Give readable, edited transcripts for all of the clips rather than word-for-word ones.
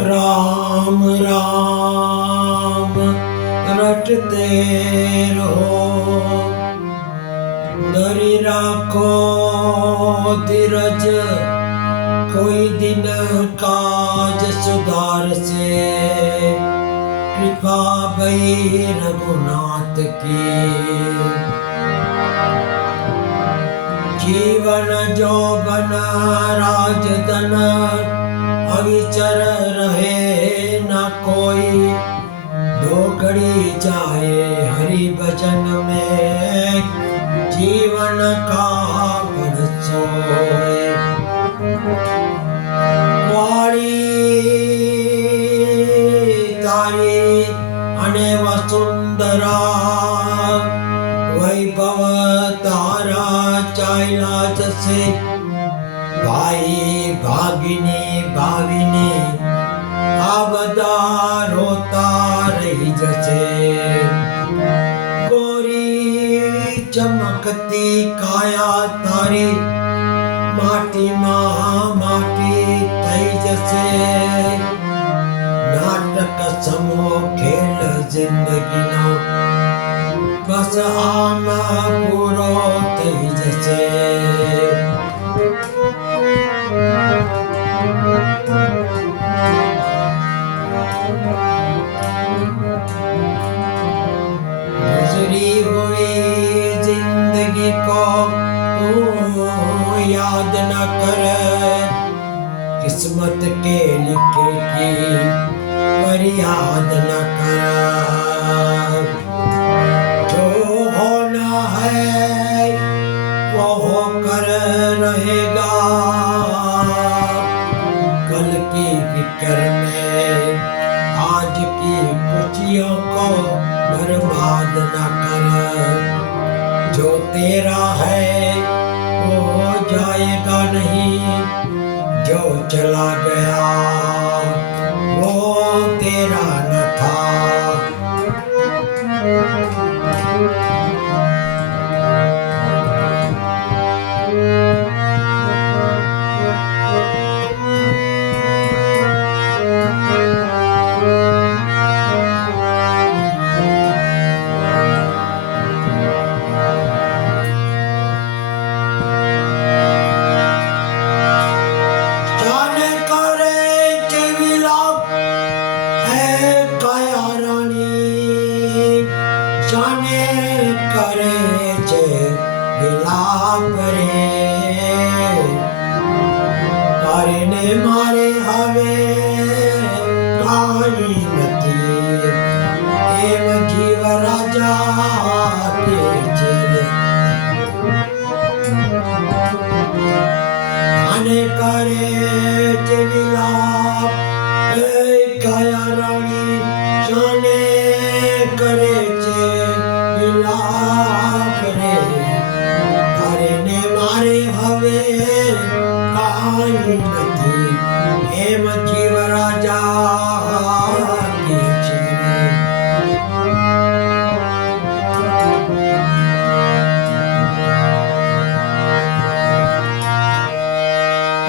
राम राम रटते रहो, धरी राखो धीरज, कोई दिन काज सुधार से, कृपा भई रघुनाथ की। जीवन जोबन राजधन अविचर रहे न कोई, ढोकड़ी जाए हरि भजन में, जीवन का फल सोए। वाणी तारी अने वसुंधरा, वैभव तारा चाइला जसे, भाई भागिनी भाविनी आ बधा रोता रही जसे। गोरी चमकती काया तारी, माटी माँ माटी थई जसे, नाटक समो खेल जिंदगी नो, बस आम पूरो थई जसे। गुजरी हुई जिंदगी को याद न कर, किस्मत के लिखे की फरियाद न कर। जो होना है वो होकर रहेगा, कल की फिक्र में आज की खुशियों को बर्बाद न कर। जो तेरा है वो जाएगा नहीं, जो चला गया वो तेरा न था। जाने करे के विलाप है काया रानी, जाने करे जे विलाप रे, तारे ने मारे हवे काई नथी, एम जीव राजा के चेरे। जाने करे जे विलाप है काया रानी, जाने करे जे विलाप रे, तारे ने मारे हवे काई नथी, एम जीव राजा के चेरे।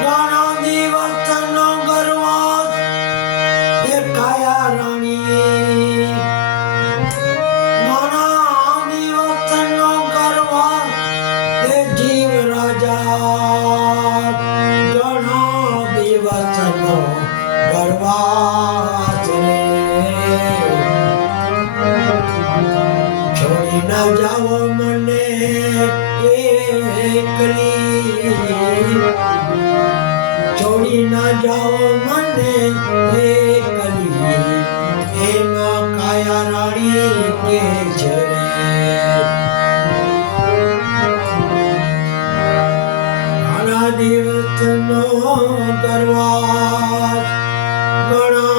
घणा દિવસનો ગરવાસ એ કાયા રાણી, ઘણા દિવસનો ગરવાસ એ જીવ રાજા, ઘણા દિવસનો ગરવાસ રે। છોડી ના જાઓ મને એકલી, छोड़ी ना जाओ मने एकली, एमा काया रानी के छरे। घणा दिवसनो गरवास, घणा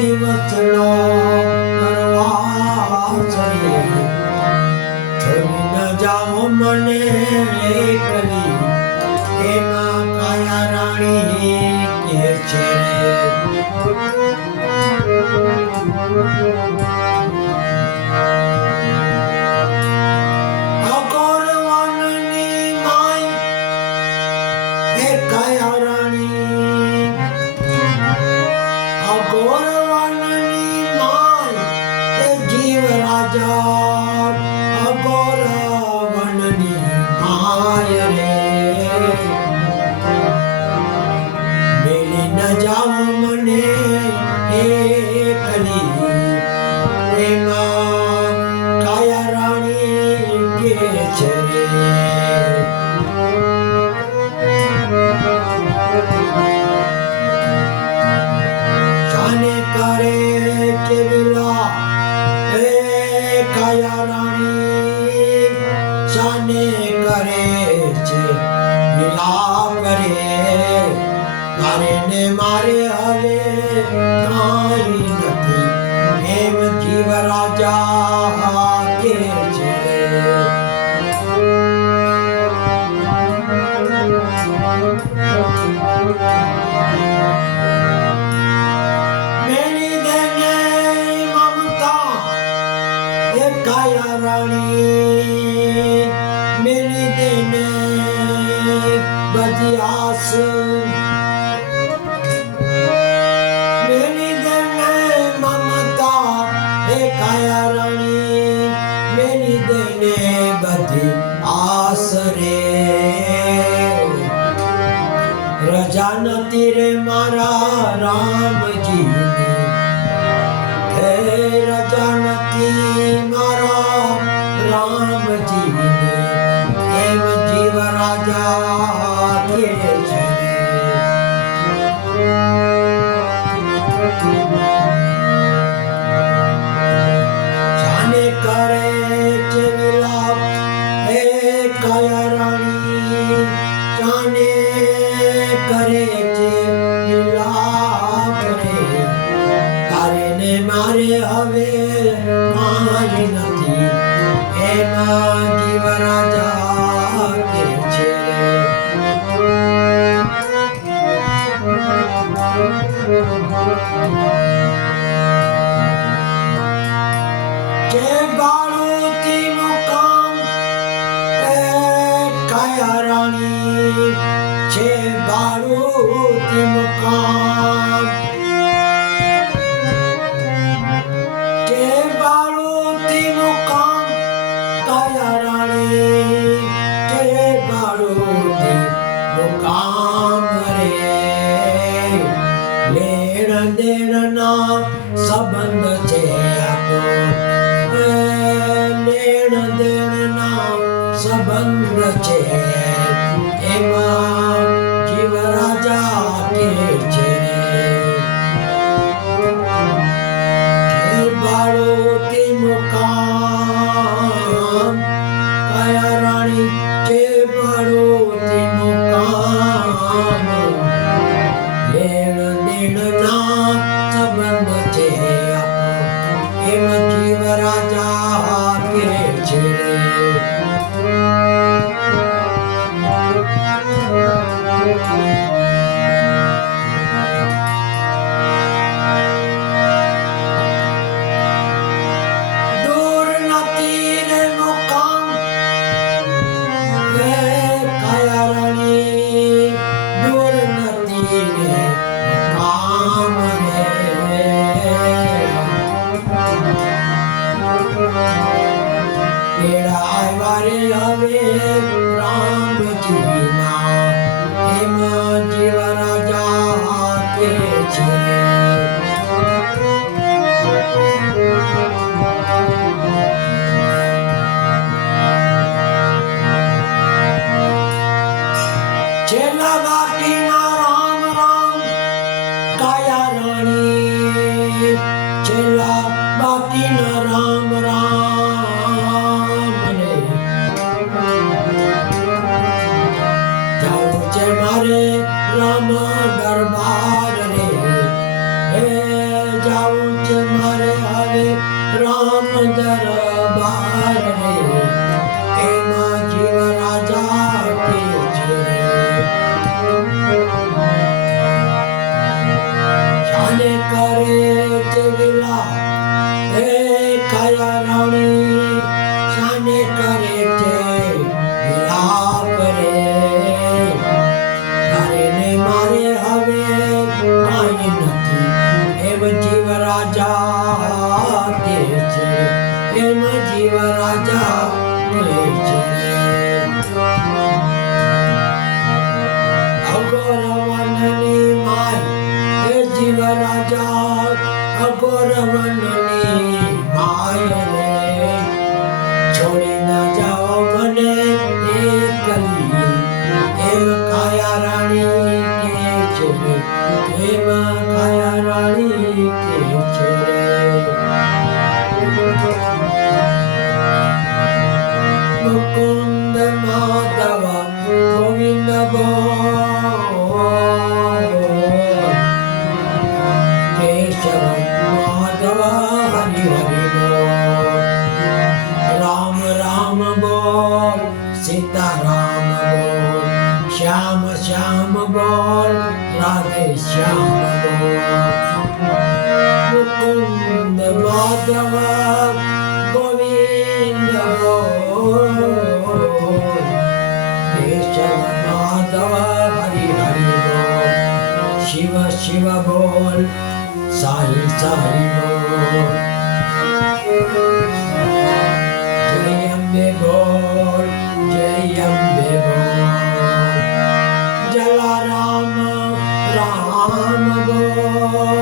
दिवसनो गरवास रे, छोड़ी ना जाओ मने एकली, एमा काया रानी के छेरे। अघोर वननी माई हे काया रानी, તારે ને મારે હવે કાંઈ નથી એમ જીવ રાજા કે છે મેલી દેને મમતા એ કાયા રાણી મેલી દેને બધી આસ મેલી દેને મમતા એ કાયા રાણી મેલી દેને બધી આસ રે રજા નથી રે મારા રામજીની હે રજા નથી મારા રામજીની એમ જીવ રાજા કે છે જાને કરે છે વિલાપ હે કાયા રાણી જાને કરે છે વિલાપ રે તારે ને મારે હવે કાંઈ નથી એમાં જીવ રાજા કે છે જે બાળુતી મુકામ એ કાયા રાણી જે બાળુતી મુકામ જે બાળુતી મુકામ કાયા રાણી જે બાળુતી મુકામ રે લેણ દેણના સંબંધ છે આપો લેણ દેણના સંબંધ છે એમાં જીવ રાજા કે છે જે બાળોતી મુકામ કાયા રાણી જે બાળોતી મુકામ લેણ દેણના સંબંધ છે આપો એમ જીવ રાજા કે છે દૂર નથી રે મુકામ હે કાયા રાણી દૂર નથી રે મુકામ રે બેડા આવ્યા રે હવે રામજીના એમાં જીવ રાજા કે છે છેલ્લા બાકીના રામ રામ કાયા રાણી છેલ્લા બાકીના રામ રામ રે જાવું છે મારે રામ દરબાર રે હે જાવું છે મારે હવે રામ દરબાર રે એમાં જીવ રાજા કે છે જાને કરે છે વિલાપ હે કાયા રાણી જાને કરે છે વિલાપ રે તારે ને મારે હવે કાંઈ નથી એમ જીવ રાજા કે છે એમ જીવ રાજા કે છે અઘોર વનની માય હે જીવ રાજા અઘોર વનની માય રે છોડી ન જાઓ મને એકલી એમ કાયા રાણી કે છે એમ કાયા રાણી કે છે મુકુંદ માધવ ગોવિંદ બોલ राधे श्याम मुकुंद माधव गोविंद केशव माधव हरि हरि बोल शिव शिव बोल साई साई बोल जय अम्बे बोल जय अम्बे बोल जलाराम राम बोल